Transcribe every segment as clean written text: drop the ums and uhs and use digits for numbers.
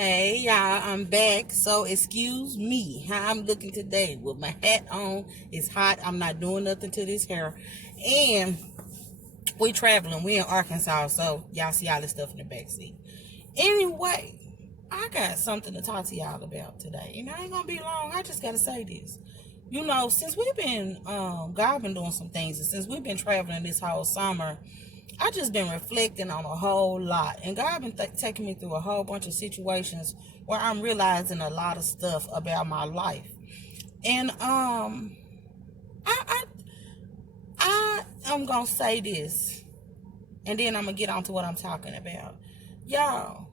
Hey y'all, I'm back. So excuse me how I'm looking today with my hat on. It's hot. I'm not doing nothing to this hair. And we traveling. We in Arkansas, so y'all see all this stuff in the back seat. Anyway, I got something to talk to y'all about today. And I ain't gonna be long. I just gotta say this. Since we've been God been doing some things, and since we've been traveling this whole summer, I just been reflecting on a whole lot, and God been taking me through a whole bunch of situations where I'm realizing a lot of stuff about my life. And I I am gonna say this, and then I'm gonna get on to what I'm talking about. Y'all,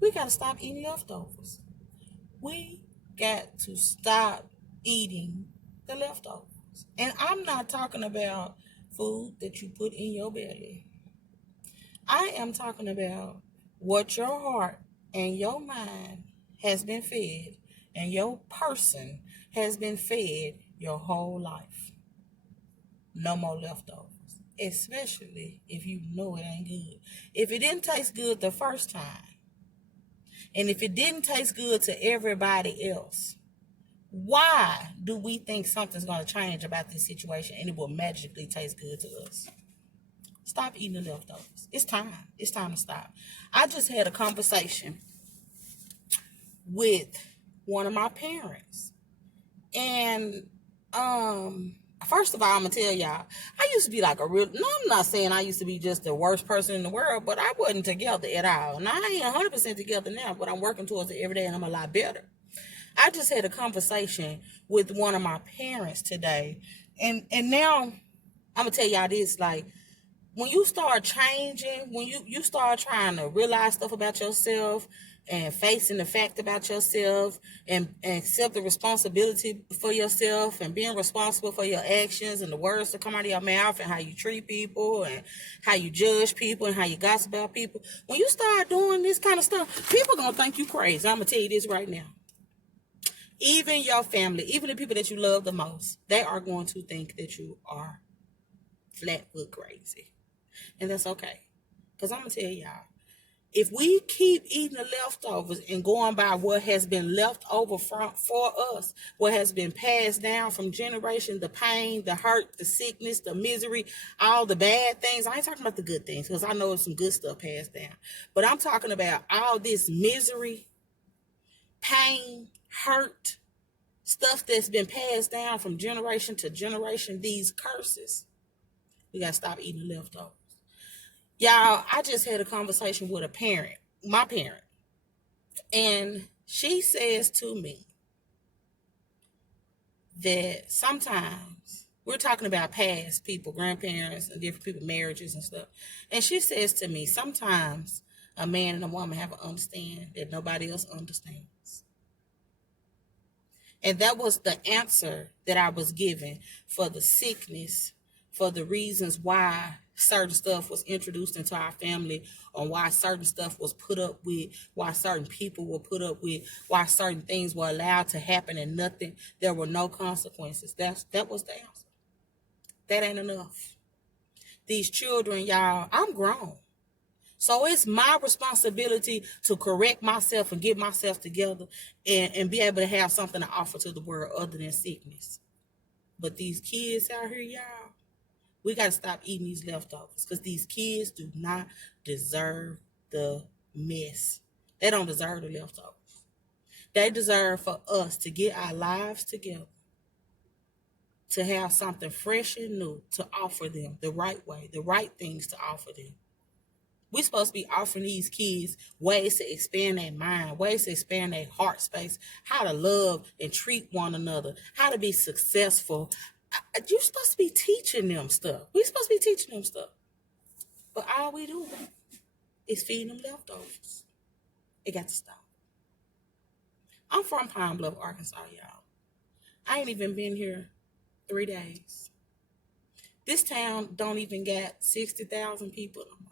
we gotta stop eating leftovers. We got to stop eating the leftovers, and I'm not talking about food that you put in your belly. I am talking about what your heart and your mind has been fed and your person has been fed your whole life. No more leftovers. Especially if you know it ain't good. If it didn't taste good the first time, and if it didn't taste good to everybody else, why do we think something's going to change about this situation and it will magically taste good to us? Stop eating the leftovers. It's time. It's time to stop. I just had a conversation with one of my parents. And first of all, I'm gonna tell y'all, I used to be like a real no, I'm not saying I used to be just the worst person in the world, but I wasn't together at all. And I ain't 100% together now, but I'm working towards it every day and I'm a lot better. I just had a conversation with one of my parents today. And now I'm gonna tell y'all this, like, when you start changing, when you start trying to realize stuff about yourself and facing the fact about yourself and accept the responsibility for yourself and being responsible for your actions and the words that come out of your mouth and how you treat people and how you judge people and how you gossip about people. When you start doing this kind of stuff, people gonna think you crazy. I'm gonna tell you this right now. Even your family, even the people that you love the most, they are going to think that you are flatfoot crazy. And that's okay. Because I'm going to tell y'all, if we keep eating the leftovers and going by what has been left over for us, what has been passed down from generation, the pain, the hurt, the sickness, the misery, all the bad things. I ain't talking about the good things because I know there's some good stuff passed down. But I'm talking about all this misery, pain, hurt, stuff that's been passed down from generation to generation, these curses. We got to stop eating the leftovers. Y'all, I just had a conversation with a parent, my parent, and she says to me that sometimes we're talking about past people, grandparents, and different people, marriages and stuff. And she says to me, sometimes a man and a woman have to understand that nobody else understands. And that was the answer that I was given for the sickness, for the reasons why certain stuff was introduced into our family, or why certain stuff was put up with, why certain people were put up with, why certain things were allowed to happen and nothing, there were no consequences. That was the answer. That ain't enough. These children, y'all, I'm grown. So it's my responsibility to correct myself and get myself together and be able to have something to offer to the world other than sickness. But these kids out here, y'all, we got to stop eating these leftovers because these kids do not deserve the mess. They don't deserve the leftovers. They deserve for us to get our lives together, to have something fresh and new to offer them the right way, the right things to offer them. We're supposed to be offering these kids ways to expand their mind, ways to expand their heart space, how to love and treat one another, how to be successful. You're supposed to be teaching them stuff. We're supposed to be teaching them stuff. But all we do is feeding them leftovers. It got to stop. I'm from Pine Bluff, Arkansas, y'all. I ain't even been here 3 days. This town don't even got 60,000 people no more.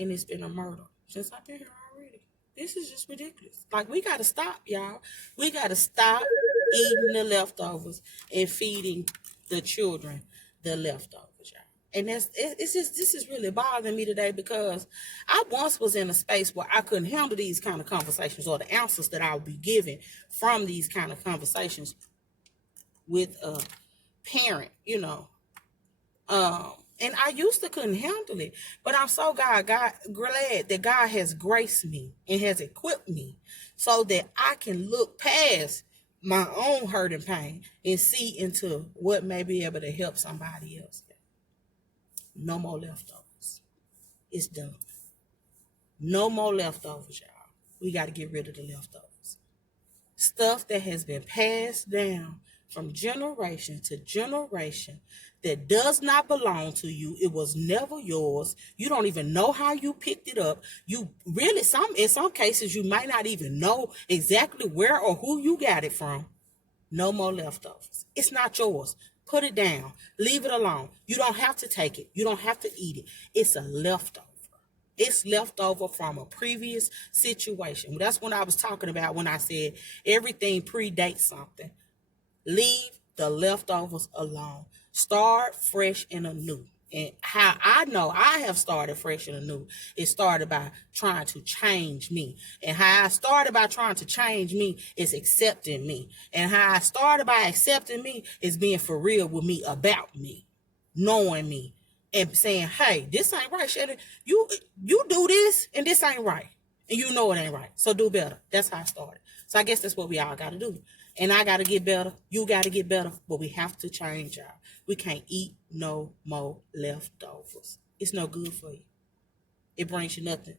And it's been a murder since I've been here already. This is just ridiculous. Like, we got to stop, y'all. We got to stop eating the leftovers and feeding the children the leftovers, y'all. And it's just, this is really bothering me today, because I once was in a space where I couldn't handle these kind of conversations, or the answers that I would be given from these kind of conversations with a parent, you know. And I used to couldn't handle it, but I'm so glad that God has graced me and has equipped me so that I can look past my own hurt and pain and see into what may be able to help somebody else. No more leftovers. It's done. No more leftovers, y'all. We got to get rid of the leftovers. Stuff that has been passed down from generation to generation that does not belong to you. It was never yours. You don't even know how you picked it up. You really, in some cases, you might not even know exactly where or who you got it from. No more leftovers. It's not yours. Put it down. Leave it alone. You don't have to take it. You don't have to eat it. It's a leftover. It's leftover from a previous situation. That's what I was talking about when I said everything predates something. Leave the leftovers alone. Start fresh and anew. And how I know I have started fresh and anew, it started by trying to change me. And how I started by trying to change me is accepting me. And how I started by accepting me is being for real with me about me, knowing me, and saying, hey, this ain't right, Shelly. You do this, and this ain't right. And you know it ain't right. So do better. That's how I started. So I guess that's what we all got to do. And I got to get better. You got to get better. But we have to change, y'all. We can't eat no more leftovers. It's no good for you. It brings you nothing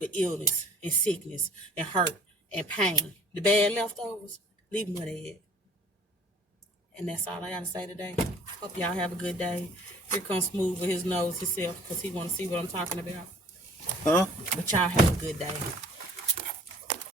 but illness and sickness and hurt and pain. The bad leftovers, leave them where they at. And that's all I got to say today. Hope y'all have a good day. Here comes Smooth with his nose himself, because he want to see what I'm talking about. But y'all have a good day.